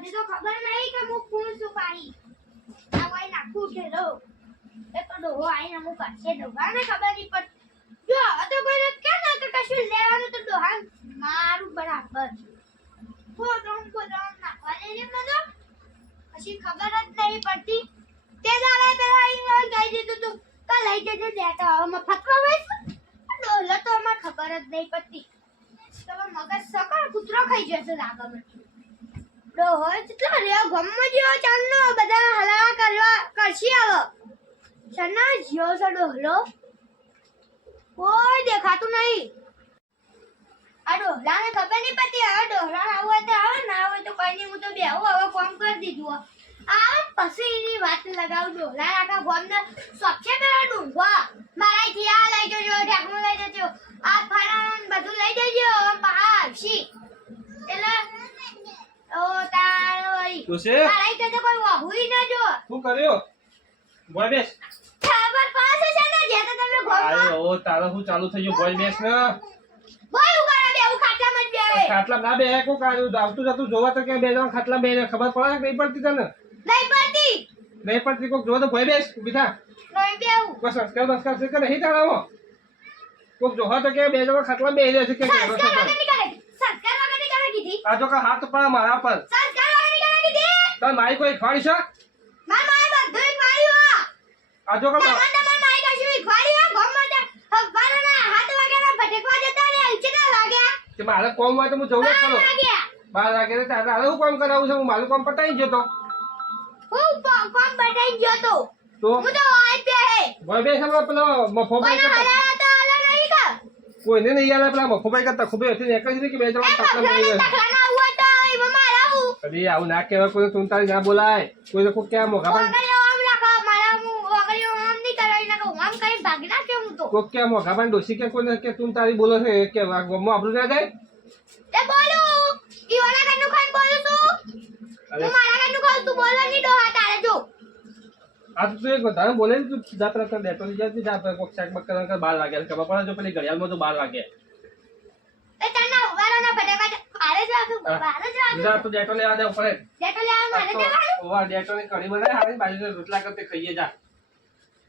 હજી તો ખબર નહીં કે હું કોણ છું પાણી. આ ભાઈ નાખું છે રો એ તો ડોહો આઈને અમુક કરશે ડોહાને ખબર નહીં પડતી જો તો કોઈ રત કે ના કે કશું લેવાનું તો ડોહા મારું બરાબર. ફોટોમ ફોટોમ નાખવા દે મને. પછી ખબર જ નહીં પડતી. તે દાડે પેલા અહીં કહી દીધું તું કે લઈ જજો દેતા હવે મફતમાં વઈશ ડોલો તો અમાર ખબર જ નહીં પડતી. તમે મગજ સકળ કૂતરો ખાઈ જશે લાગે મને ડોહો તો રહ્યો ગમો જેવો ચાલનો બધા હલાવા કરવા કરશી આવો. સના જ્યો છે ડોહલો કોઈ દેખાતું નહીં. આ ડોહલાને ખબર નહીં પડતી હવે ડોહલા આવું હોય તો આવે, ના હોય તો કઈ નહીં. હું તો બેહું હવે ફોન કરી દીધું આ આવે, પછી એની વાત લગાવું, ડોહલા આખા સ્વચ્છ સબસે પેલા ડુંગવા. મારાથી આ લઈ જજો, ઢાકણું લઈ જજો. આ ફરાણ બધું લઈ જજો હવે પા આવશી. એટલે ઓ તારો વળી. છે? મારા ઈ કોઈ વાહુઈ ના જો. શું કર્યો? બોય બેસ. ખબર પડશે છે ને જે તો તમે ગોમમાં ઓ તારો શું ચાલુ થઈ ગયું? બોય બેસ ને. બોય ઉગાડા બે હું ખાટલા ના આવ્યું આવતું જતું જોવા તો કે બે જણ ખાટલા બે ખબર પડે નહીં પડતી તને? નહીં પડતી. નહીં પડતી કોક? જોવા તો ભય બેસ નહીં કોઈ સંસ્કાર સંસ્કાર છે કે નહીં તારામાં કોક જોવા તો કે બે જણ ખાટલા બે છે કે સંસ્કાર કીધી આ જો કે હાથ પર મારા પર. સંસ્કાર વગરની કરે કીધી તાર મારી કોઈ ખવાડી છે? માર માએ બધું ઈખવાડ્યું હો. આ જો કે તમાર તમાર માએ કશું ઈખવાડ્યું હો. ગોમમાં તે હવારના હાથ વાગ્યાના ભટકવા જતા રે ઉચના વાગ્યા. કે મારે કોમ હોય તો હું જવું જ ખરો. બાર વાગે તો તારે હવે હું કામ કરાવું છું? હું મારું કામ પતાવી જતો હું પ- કોમ બટાઈ ગયો તો. તો? હું તો આઈ પે હે. ભાઈ બેસ હમણાં પેલો મફોબાઈ કોઈને કરતા હલાયા તો હલા નહીં કર કોઈને નહીં યાર પેલા મફુભાઈ કરતા ખૂબ હતી એક જ કે બે જણ અરે તકલા તો મારા હું કદી આવું ના કહેવાય કોઈ તું તારી ના બોલાય. કોઈ કોઈ ક્યાં મોઘા પણ તો? ક્યાં મોઘા પણ ડોસી કે કોઈને કે તું તારી બોલો છે કે આ આપણું ના જાય તે બોલું. ઈવાના ઘરનું ખાઈને બોલું છું. હું મારા ઘરનું ખાઉં તું બોલો ડોહા તારે જો. આ તો એક વધારે બોલે ને તું પેલા તને ડેટો લઈ જાય કોક શાક કરે બાર લાગે ખબર પડે જો પેલી ઘડિયાળમાં તો બાર લાગે એ તને ઉવારો ના ફટાફટ આરે જ રાખું બહાર જ રાખું. જા તું ડેટો લેવા દે લેવા મારે જવાનું ઓવા ડેટો ની કઢી બનાય હારી બાજુ રોટલા કરતે ખાઈએ જા.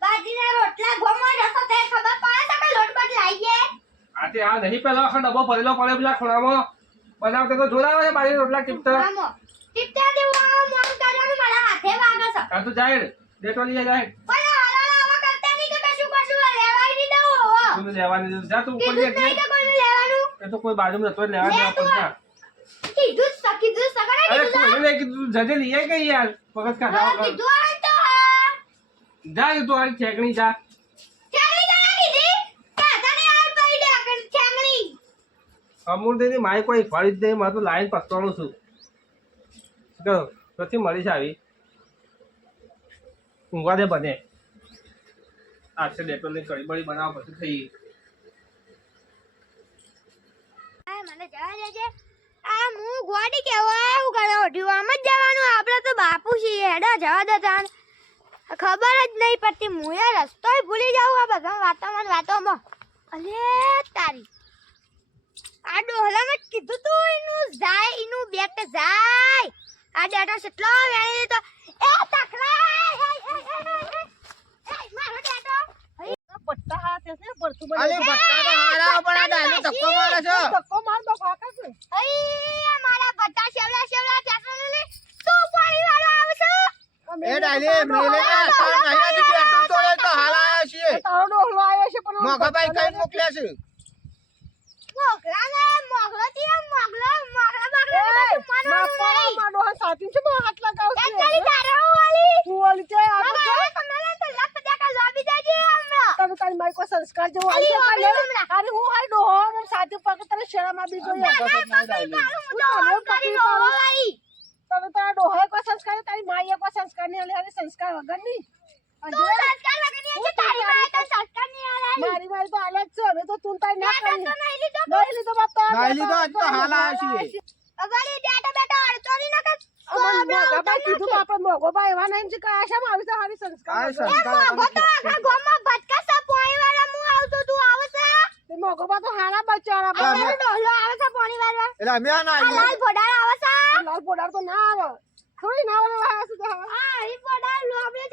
બાજીના રોટલા ગોમાં રસો તે ખબર પડે તમે લોટ બટ આ તે આ નહીં પેલો આખો ડબ્બો ભરેલો પડે પેલા ખૂણામાં. બનાવતે તો જોરાવે છે રોટલા ટીપતા. ટીપતા દેવું આમ આમ કરવાનું મારા હાથે વાગે છે. આ તું જાય ડેટો લઈ જાય. પણ હાલા આવા કરતા નહીં કે કશું કશું લેવાય નહીં હોવો તું લેવાની જરૂર. જા તું ઉપર જ નહીં તો કોઈને લેવાનું. એ તો કોઈ બાજુમાં નતો લેવા દેવા પડતા કીધું જ કીધું સગડે અરે કીધું કોઈ એને કીધું જજે લઈએ કે યાર. પગત કા હા, કીધું આ તો જા તું આ ઠેકણી જા. દે? અમૂલ દેની માય કોઈ ફળી જ નહીં. મારે તો લાઈન પકવાનું છું. તો પછી મળી આવી. ઊંઘવા દે બને આશે ડેટોલની કઢી બળી પછી થઈ ભૂલી જાઉં. આ વાતોમાં તારી. આ ડોહલામાં કીધું તું એનું જાય, એનું બેટ જાય. આ ડેટો કેટલો દીધો એ તકલા એ, એ, એ, એ, એ, એ, મારો ડેટો પટ્ટા હાથ છે ને પડતું અરે ભટ્ટા તો હારા પણ આ ડાયલો ધક્કો મારે છે ધક્કો માર તો કાકા છે અઈ મારા બધા શેવડા શેવડા ચાસલી તું પાણી વાળો આવશે એ ડાયલી મેલે તાર નહીં આજે બેટું તોડે તો હાલ છીએ તારો ડોહલો આવ્યો છે પણ મોઘાભાઈ કઈ મોકલ્યા છે મોગલા ને મોગલો થી મોગલો મોગલા નહીં મારો ડોહા સાથી છે મારા હાથ લગાવશે. એક તારી તારો વાળી તું ઓલી છે, આ તો કમલા તો લપ દેકા લોબી તમે તારી મારી કોઈ સંસ્કાર જેવો આવી શકે. અરે હું હારી ડોહો અને સાથી પગ તને શેરામાં બી જોઈએ. મારું તમે તારા ડોહાએ કોઈ સંસ્કાર તારી માએ કોઈ સંસ્કાર નહીં, અરે સંસ્કાર વગરની. નહીં. સંસ્કાર વગરની છે તારી માએ તો સંસ્કાર નહીં આલે. જ છે અમે તો તું તારી ના કરી. તો નહીં લીધો બાપ નહીં લીધો, આજ તો હાલ આવ્યા છે અગાડી બેટા બેટા અડતો નહીં નકર. કીધું આપણે મોગોભાઈ એવા નહીં કે આ શેમ આવી તો હારી સંસ્કાર આ વગર? સંસ્કાર પોણી વાળા આવતો તું આવે છે? તે મોગોબા તો હારા બચારા આ તારો આવે છે પોણી વાળવા એટલે અમે ના આ લાલ ભોડાળ આવે છે? લાલ પોડાર તો ના આવે. થોડી ના આવે એવા હશે તો હવે. આ ઈ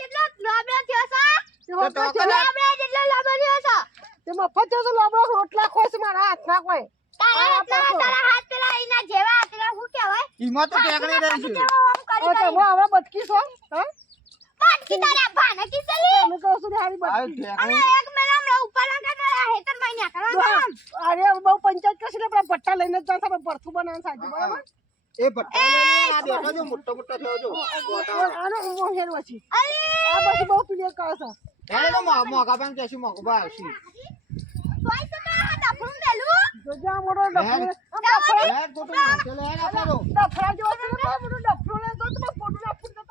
જેટલો લોબડો થયો છે. તે હોત તો તો કદાચ- લોબડો જેટલો લોબડો થયો છે. તે મફત થયો તો લોબડો રોટલા ખોય મારા હાથ ના કોઈ તારા હાથ પેલા એના જેવા કહેવાય? ઈમાં તો રહી છે. કેવો હવે કરી તમે હવે બટકી છો હા? પાટકી તારા ભાને કિસલી અમે કહું છું હારી આ અને એક મેલા હમણાં ઉપર ના કાઢવા હેતરમાં નાખવા અરે બહુ પંચાયત ને પેલા ભટ્ટા લઈને જ બનાવવાનું સાચું બરાબર એ ભટ્ટા લઈને આ દેખો જો મોટો મોટો થયો જો આનો ઊંઘો હેર પછી આ પછી બહુ ક્લિયર કરે છે એને તો મો- મોગા પણ આવશે તો જોજો મોટો ને તો ફોટો તો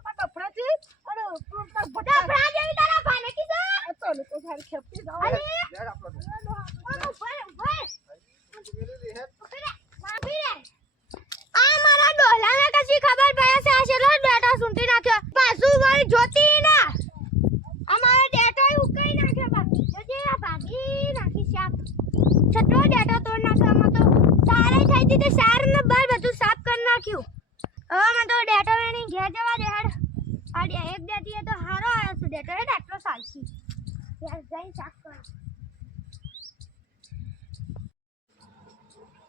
સારી ને બાર બધું સાફ કરી નાખ્યું હવે મને તો ડેટો એની ઘેર જવા દે આ એક એ તો હારો આવ્યો છે ડેટો હેડ આટલો સાલસી જઈને સાફ કર.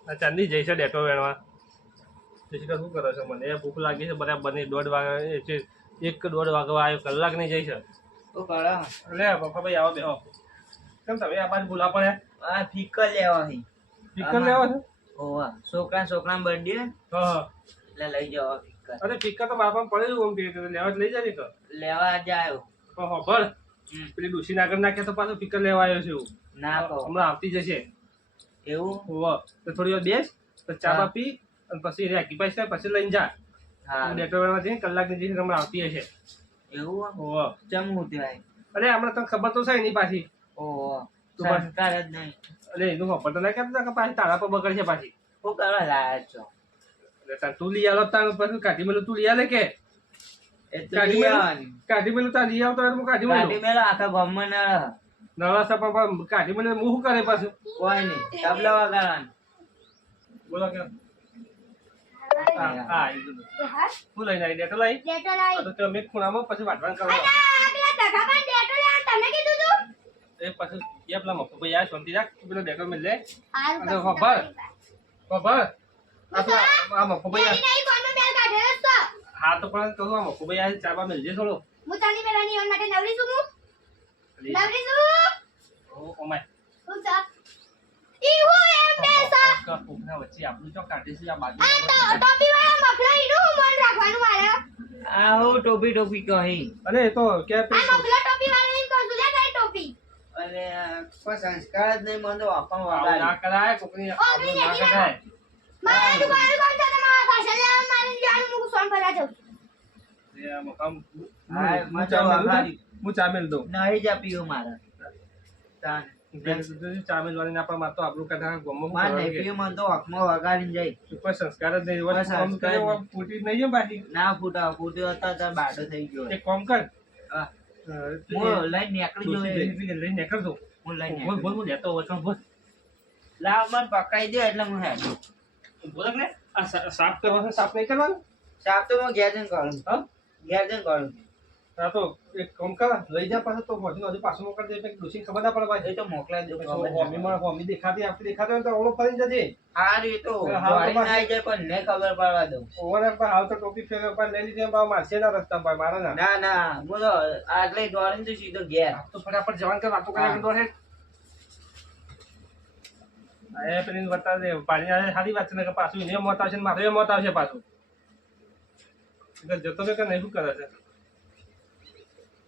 આ ચાંદી જઈશે ડેટો વેણવા. પછી શું કરો છો મને? ભૂખ લાગી છે બરાબર ને દોઢ વાગે છે એક દોઢ વાગવા આવ્યો કલાક નહીં જઈશ લે કરો ભાઈ પપ્પાભાઈ આવો બેહો. કેમ તમે આ બાજુ ભૂલા પડે? આ ફિકર લેવા હી. ફિકર લેવા છે? ઓવા છોકરા છોકરા બર્થડે હા. એટલે લઈ જવા અરે ફિકર તો બાપા પડેલું ઓમ કે લેવા જ લઈ જાય તો. લેવા આજે ઓહો ભર. પેલી ડુસી નાગર નાખે તો પાછો ફિકર લેવા આવ્યો છે એવું. ના કહો. હમણાં આવતી જશે. એવું? હોવ તો થોડી વાર બેસ તો ચા હા. બા પી અને પછી રાખી પાસે પછી લઈને જા. હા. ડેટો જઈને કલાકની જઈને હમણાં આવતી હશે. એવું? હોવ ચમવું ત્યાં અરે હમણાં તને ખબર તો છે એની પાછી. ઓહો. તું સંસ્કાર જ નહીં. અરે એનું ખબર તો ના કેમ પાછી તારા પર બગડશે પાછી. હું કરવા લાયા છો. તું લઈ આલો તાર પછી કાઢી મેલું તું લઈ આલે કે કાઢી મેલું કાઢી મેલું તાર લઈ આવતો હું કાઢી મેલું મેલો આખા ગામમાં નળ નવા સપા પર કાઢી મેલું હું કરે પાછું કોઈ નહીં તબલા વગાડવાનું બોલો કે હા હા લઈને આવી ડેટો લાવી ડેટો લાવી તો તમે ખૂણામાં પછી વાટવાનું કરવા? એ પછી એ પેલા મફુ ભાઈ આ શાંતિ રાખ પેલો ડેટો મેં લે હારું અને પછી ખબર? ખબર તો. હા તો પણ કહું આ મફુ ભાઈ આ ચાબા મેલજે થોડો હું તને મેલાની ઓન માટે નવરી છું હું? નવરી છું? ઓ ઓ માય હું છે? ઈ હું એમ બે છે? કા કોકના વચ્ચે આપણું ચો કાઢે છે આ બાજુ આ તો ટોપીવાળા મફલર ઈનું મન રાખવાનું મારે? આ હું ટોપી ટોપી કહી અરે તો કે આ મફલર ટોપીવાળા ઈમ કહું લે તારી ટોપી. અને કોઈ સંસ્કાર જ નહીં મને તો વાપા ના કરાય કોકની ના કરાય મારે દુકાને કોણ છે? તમારા ભાષણ લેવા મારે સોન જાઉં એ મકામ હા, દઉં. નહીં જા મારે. તાન ના પણ માર આપણું કઢા ગમો માર નહીં પીવું મને તો હકમાં વગાડીને જાય કોઈ સંસ્કાર જ નહીં કોઈ કામ કરે ફૂટી નહીં છે પાછી ના ફૂટા ફૂટ્યો હતા તાર બાડો થઈ ગયો એક કામ કર. હા. હું લઈને નીકળી ગયો લઈને હું લઈને બોલ બોલ હું લેતો વચમાં બોલ. લાવ મન પકડાઈ દે એટલે હું હેડું. બોલ ને. આ સાફ કરવા છે સાફ નહીં કરવાનું? તો હું ઘેર જઈને કરું. હા? ઘેર જઈને કરું. આ તો એક કામ કર લઈ જા પાછો તો હોજી હજુ પાછું મોકલી દે પછી ખબર ના પડે એ તો મોકલાઈ હોમી દેખાતી આપતી દેખાતી તો ઓલો ફરી જજે. તો હા, તો આવી જાય પણ ને ખબર પડવા દઉં. ઓવર પર હાલ તો ટોપી ફેર પર લઈ લીધી પણ મારશે ના રસ્તા પર મારા ના. ના ના બોલો આટલે દોડીને તો સીધો ઘેર. તો ફટાફટ જવાન કર વાતો કરે. દોડે એ પેલી વર્તા દે પાણી આવે સારી વાત છે ને કે પાછું એને મોત આવશે ને મારે મોત આવશે પાછું. એટલે જતો કે નહીં શું કરે છે?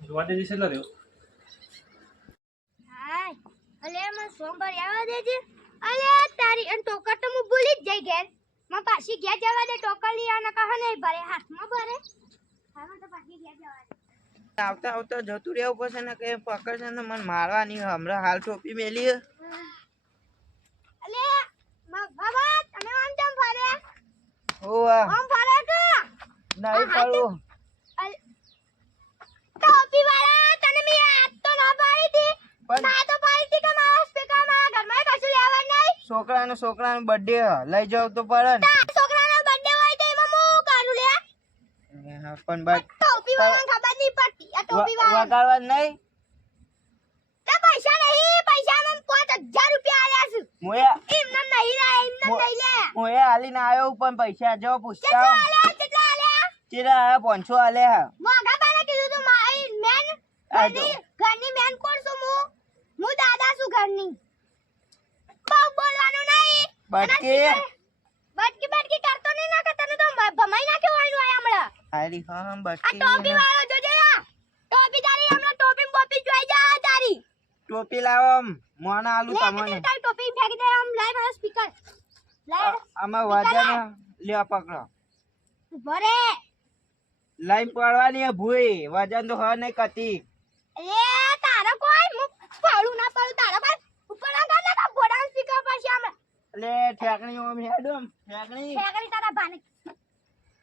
જોવા દેજે છે રહ્યો. હાય અલે મને સોમવાર આવવા દેજે અલે તારી અને ટોકર તો હું ભૂલી જ જઈ ઘેર. માં પાછી ઘેર જવા દે ટોકર લઈ આને કહે નહીં ભરે હાથમાં ભરે. હા મને તો પાછી ઘેર જવા દે. આવતા આવતા જતું રહેવું પડશે ને કે પકડશે ને મને મારવાની હમણાં હાલ ટોપી મેલી નહીં પાડું તો. પીવાળા બર્થડે લઈ જાવ તો પડે ને. છોકરાનો બર્થડે હોય તો એમાં હું કરું લે? પણ બસ ટોપી વાળાને ખબર નહીં પડતી. આ ટોપી વાળા વગાડવા નહીં. મોયા. એમને નહીં લે એમને નહીં લે મોયા આવ્યો પણ પૈસા જો પૂછતા કેટલા આલ્યા? કેટલા આલ્યા? મોગા કીધું તું મારી મેન ઘરની ઘરની મેન કોણ છું હું? હું દાદા છું ઘરની. બહુ બોલવાનું નહીં. બટકી. બટકી બટકી કરતો નહીં ના તને તો ભમાઈ નાખ્યો હોયનું હમણાં. હારી હા આ ટોપી વાળો જોજે આ ટોપી તારી હમણાં ટોપી બોપી જોઈ જા તારી. ટોપી લાવો. મોના આલુ તમને મને તારી ટોપી ફેંકી દે આમ લાઈ મારો સ્પીકર લાઈ આ- આમાં વજન લ્યો પકડો. ભરે લાઈન પડવાની ભૂઈ. વજન તો હ નહીં કતી એ તારો કોઈ હું પાડું ના પાડું. તારા પર ઉપર ના ના ના બોડા સ્પીકર પછી આમ. લે ઠેકણી ઓમ હેડમ ઠેકણી ઠેકણી તારા ભાને.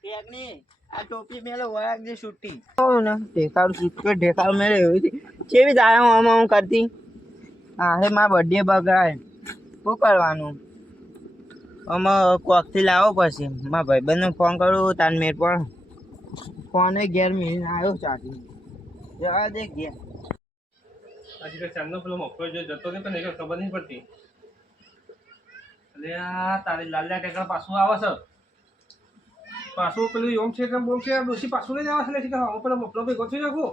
ઠેકણી આ ટોપી મેલે વળાક જે છૂટી ઓ ને ઢેકાળ છૂટકો ઢેકાળ મેલે એવી કેવી દાયા આમ આમ કરતી? આરે મા બર્થડે બગાડે. શું કરવાનું? અમે કોકથી લાવો પછી? મારા ભાઈબંધને ફોન કરું તાર મેર પણ. ફોને ઘેર મેળીને આવ્યો ચાટી જવા દે ઘેર. હજી તો ચાંદનો પેલો મફતો જો જતો ને પણ એક ખબર નહીં પડતી. એટલે આ તારી લાલ્યા ટેકડા પાછું આવે છે. પાછું પેલું યોમ છે કે બોમ છે ડોસી પાછું લઈને આવે છે એટલે કે હું પેલો મફલો ભેગો થઈ નાખું.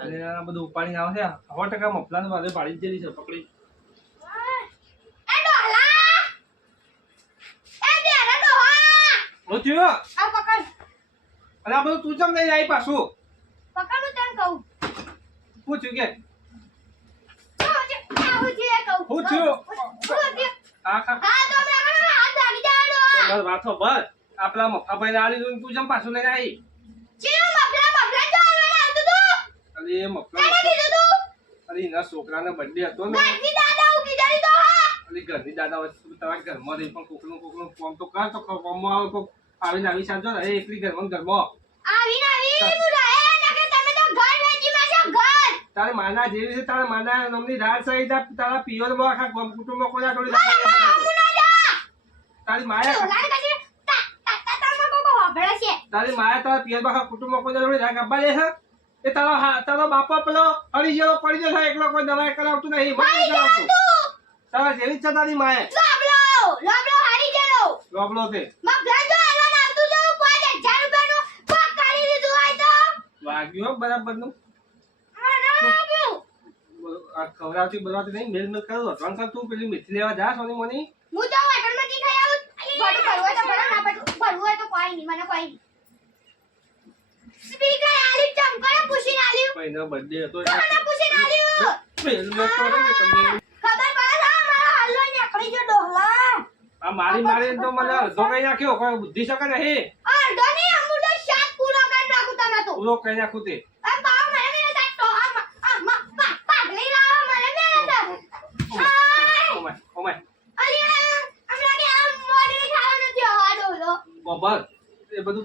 અને આ બધું ઉપાડીને આવે છે. સો ટકા મફલાને બાજુ પાડી જ દેલી છે પકડી એ ડોલા એ બેરા ડોહા હું આ પકડ. અરે આ બધું તું ચમ લઈને આવી પાછું? પકડ હું તને કહું. પૂછ્યું કે? શું છે આ હું છે કહું. હું થયું? શું થયું આ ખા. હા તો હમણાં મને હાથ લાગી જાય ડોહા બસ વાતો બસ. આપણા મફા ભાઈને આલી તું જમ પાછું લઈને આવી અરે મફલા અરે એના છોકરાનો બર્થડે હતો ને. અરે ઘરની દાદા હોય તો તમારા ઘરમાં રહી પણ કોકનું કોકનું ફોન તો કર તો કોમમાં આવે કોક આવીને આવી સાંજો ને. એકલી ઘરમાં ઘરમાં આવીને આવી રહે નકર તમે તો ઘર વેચી માશો ઘર. તારે માના જેવી છે તારા માના નામની રાત સહી તારા પિયરમાં આખા ગમ મારા માં હું ના તારી માયા તારી માયા તારા પિયરમાં આખા કુટુંબમાં કોઈ થોડી રાગ આપવા લે છે? એ તારો હા તારો બાપા પેલો હરી જેવો પડી જશે એકલો કોઈ દવાઈ કરાવતું નહીં મને કરાવતું તારા જેવી જ છે તારી માએ લાબલો લાબલો હારી જેલો લોબલો તે મફલા જો આલવાના આવતું તો 5000 રૂપિયાનું કોક કરી દીધું હોય તો વાગ્યું હો લાગ્યું આ ખવડાવતી બરાવતી નહીં મેલ મેલ કરું ત્રણ સાલ તું પેલી મીઠી લેવા જા સોની મોની. હું તો હોટલમાંથી ખાઈ આવું. ભરવું હોય તો ભરો ના ભરવું હોય તો કોઈ નહીં મને કોઈ સ્પીકર આલી ચમકડે પૂછીને આલ્યું ભાઈનો બર્થડે હતો મને પૂછી આલ્યું મેલ મેલ કરો ને તમે ખબર પડે? છે મારો હાલો નીકળી ગયો ડોહલા. આ મારી મારી તો મને અડધો કઈ નાખ્યો કોઈ બુદ્ધિ શકે નહીં અમુડો શાક પૂરો કરી નાખું કહી નાખું તે. એ બધું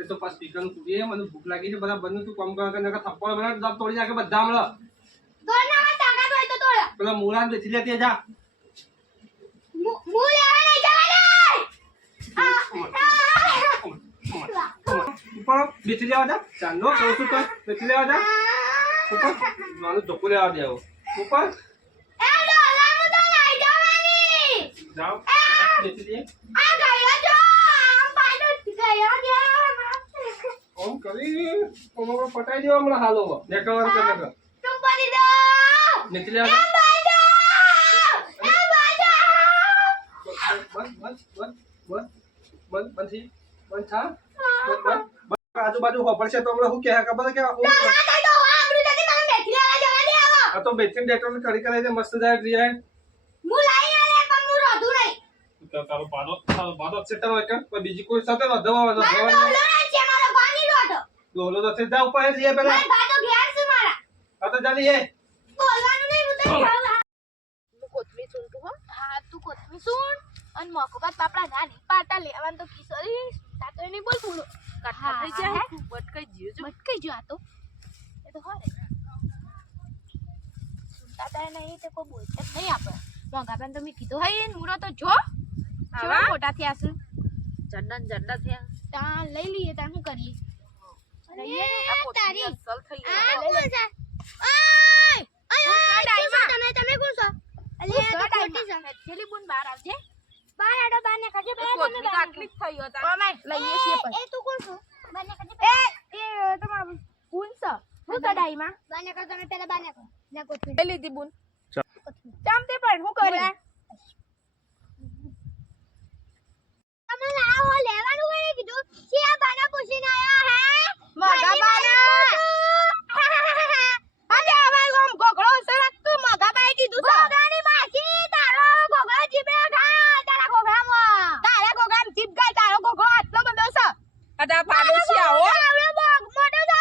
તો એનો સ્પીકરનું મને ભૂખ લાગી છે બધા બંને તું કામ કર નકર થપ્પડ મને દબ તોડી નાખે બધા મળે દોડનામાં તાકાત હોય તો દોડો. પેલા મૂળા બેસી લેતી જા. નહીં ઉપર બેસી લેવા જા ચાંદો કહું છું તો બેસી લેવા જા ઉપર નાનું ધોકું લેવા દે આવો. ઉપર. જાઓ બેસી ગયા. ઓમ કરી ઓમ પટાઈ દેવા હમણાં હાલો દો. લેવા જા બાજુ. એ બાજુ. બંધ બંધ બંધ બંધ બંધ બંધ બંધ બંધ બંધ બંધ. આજુબાજુ હોપડ છે તો હમણાં શું કહે ખબર કે તો. આ તો બેચીન ડેટોલ કરી કરી દે મસ્ત જાય ડિઝાઇન હું લઈને આલે પણ હું રોધું નહીં. તારો બાદો તારો બાદો છે તારો એક કોઈ બીજી કોઈ સાથે વધવા મારો ડોહલો નહીં છે, મારો પાણી રોધો. ડોલો તો છે જા ઉપર જઈએ પેલા મારા ભાતો ઘેર છે મારા. આ તો જાલી એ બોલવાનું નહીં, હું તો જાઉં. કોથમી સુન તું હા તું કોથમી સુન અને મોકો બાદ પાપડા ના નહીં પાટા લેવાનું તો કિશોરી તાતો એને બોલ પૂરો કઠા થઈ જાય? બટકાઈ જીવ જો બટકાઈ જો આ તો. એ તો હોરે. સુનતા તા નહીં તે કોઈ બોલતા નહીં આપણે. મોંઘા બેન તો મેં કીધું હઈ મુરો તો જો. કેવા મોટા થયા છે. જન્નન જન્નત થયા. ત્યાં લઈ લઈએ તા શું કરીએ? આ ઓય ઓય તમે તમે કોણ છો? અલી આ તો ખોટી છે. છેલ્લી બુન બહાર આવજે. બાર આડો બાર ને કાજે બાર તમે બાર આટલી જ થઈ હતા લઈએ છીએ પણ એ તું કોણ છો? બાર ને કાજે એ એ તમારું બુન છે. હું કડાઈમાં બાર ને તમે પેલા બાર ને કો ના કોથળી લીધી બુન. ચામ તે પણ હું કરે તમે આવો લેવાનું કોને કીધું સિયા બાના પૂછીને આયા હે મગા બાના અરે અમાર ગામ ગોગળો સરક તું મગા બાઈ કીધું છે ગોગાની માસી તારો ગોગળો જીબે ઘા તારા ગોગળામાં તારા ગોગામ જીપ ગાય તારો ગોગળો આટલો બધો છે અને આ પાડોશી આવો આવડે બોગ મોટો છે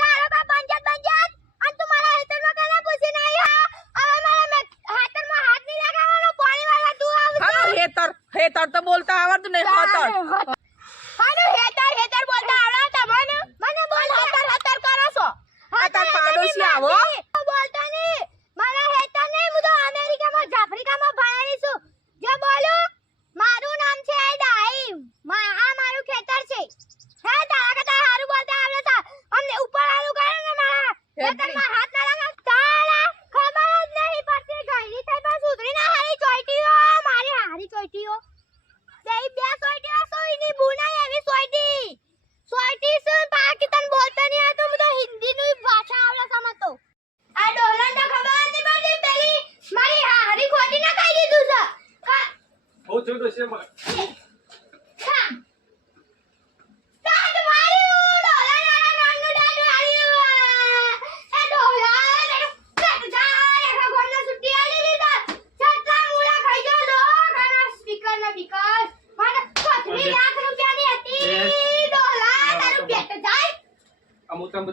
તારો બા પંચાયત પંચાયત અને તું મારા હેતરમાં કાલે પૂછીને આયા હવે મારા હાથમાં હાથ નહીં લગાવવાનો પાણી વાળા તું આવશે હાલો હેતર હેતર તો બોલતા આવડતું નહીં હોતર હાલો હેતર હેતર બોલતા આવડે તમને મને બોલ હેતર હેતર કરો છો આ તાર પાડોશી આવો બોલતો નહીં મારા હેતર નહીં હું તો અમેરિકામાં જાફ્રિકામાં ભણેલી છું જો બોલું મારું નામ છે ડાઈમ મા આ મારું ખેતર છે હે તારા કરતા હારું બોલતા આવડે છે અમને ઉપર હારું કરે ને મારા ખેતરમાં હાથ ના લગાવ તારા ખબર જ નહીં પડતી ગઈની થઈ પણ સુધરી ના હારી ચોઈટીઓ મારી હારી ચોઈટીઓ બે બે સોઈટીઓ સોઈની બુનાઈ એવી સોઈટી સોઈટી છે બાકી તને બોલતા નહીં આવતું હું તો હિન્દીની ભાષા આવડે સમજતો આ ડોલન તો ખબર નથી પડતી પેલી મારી હારી ખોટી ના ખાઈ દીધું છે ખા બહુ જોઈ તો છે મગર ખા દાંત માર્યું ડોલન આના નાનું દાંત માર્યું એ ડોલન પેટ જાય એકા ગોળને સુટ્ટી આલી દીધા છત્તા મૂળા ખાઈ ગયો લો ગાના સ્પીકર ના બીકર મને પથરી લાખ રૂપિયાની હતી ડોલન તારું પેટ જાય અમુક તમે બધા છે માલું તને ખબર પડે છે ના મને તો ખબર જ ના પડે હું તો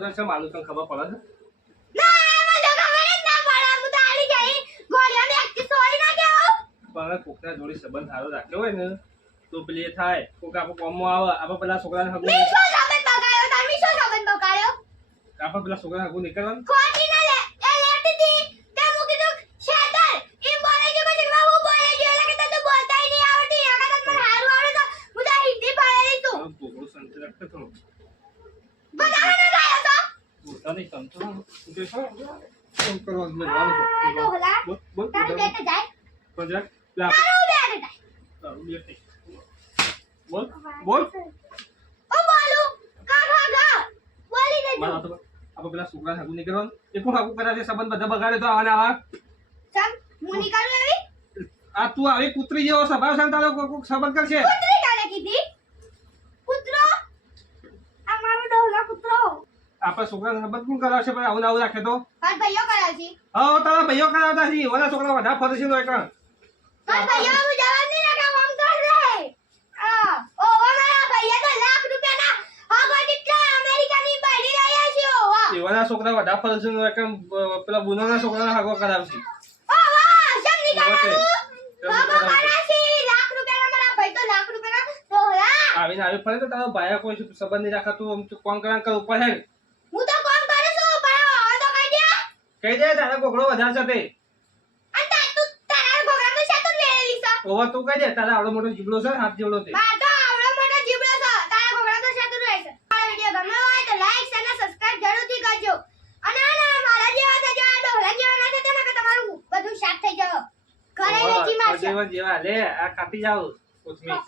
આલી જઈ. ગોળિયાની આખી સોરી ના કેવું પણ કોકના જોડે સંબંધ સારો રાખ્યો હોય ને તો પેલી થાય. કોક આપણે કોમમાં આવે આપણે પેલા છોકરાને હગું આપણે પેલા છોકરાને હગું નીકળવાનું ખોટી ના લે એ લેતી હતી તે હું કીધું શેતર ઈ બોલે છે પછી માં હું બોલે છે એટલે કે તને બોલતાય નહીં આવડતી એકા તને મને હારું આવડે તો હું તો હિન્દી ભણેલી છું હવે ભોગળું સંતે રાખતો થોડું બધા મને ગાયો તો બોલતા નહીં સંતો તું કે શું શું કરવાનું મેં જવાનું છે. ડોહલા બોલ બોલ તારું બેટે જાય પણ જરાક. બોલ. બોલ. ઓ બોલું કા કા કા બોલી દેજો મારા હાથમાં. આપણે પેલા છોકરાને હગું નીકળવાનું એ કોણ હગું કરાવે છે સંબંધ બધા બગાડે તો આવાને આવા ચાલ હું નીકળું એવી? આ તું આવી કૂતરી જેવો સ્વભાવ ને તારો કોક સંબંધ કરશે? કૂતરી કાલે કીધી? કૂતરો? આ મારો ડોલા કૂતરો. આપણે છોકરાને સંબંધ કોણ કરાવશે પણ આવું આવું રાખે તો. હા ભાઈઓ કરાવશે. હા તારા ભાઈઓ કરાવતા છે. ઓલા છોકરા વધારે ફરશે તો એક માર ભાઈઓ હું. જવાબ નહીં રાખા આમ કર રે આ ઓ મારા ભાઈઓ તો લાખ કેટલા છે એવાના છોકરા વધારે ફરે છે એક પેલા બુનાના છોકરાને હગો કરાવશે. ઓ હગો લાખ રૂપિયાના મારા ભાઈ તો લાખ રૂપિયાના ડોહલા આવીને આવી ફરે તો તારો ભાઈ કોઈ સંબંધ નહીં રાખતું આમ તું કોણ કરા કર ઉપર હે હું તો કોમ કરું છું હવે તો કહી દે. કહી દે તારા કોકડો વધારે છે તે અને તાર તું તારા પ્રોગ્રામનું છે તો છે તું કહી દે તારા આવડો મોટો જીબડો છે હાથ જીબડો છે. તો આવડો મોટો જીબડો છે. તારા પ્રોગ્રામ તો સાતું રહે છે. આ વિડિયો ગમ્યો હોય તો લાઈક અને સબસ્ક્રાઇબ જરૂરથી કરજો. અને ના મારા જેવા થજો આ ડોહલા જેવા ના થજો ને તમારું બધું સાફ થઈ જાવ ઘરે વેચી મારશે. જેવા જેવા. લે આ કાપી જાવ કોથમીર.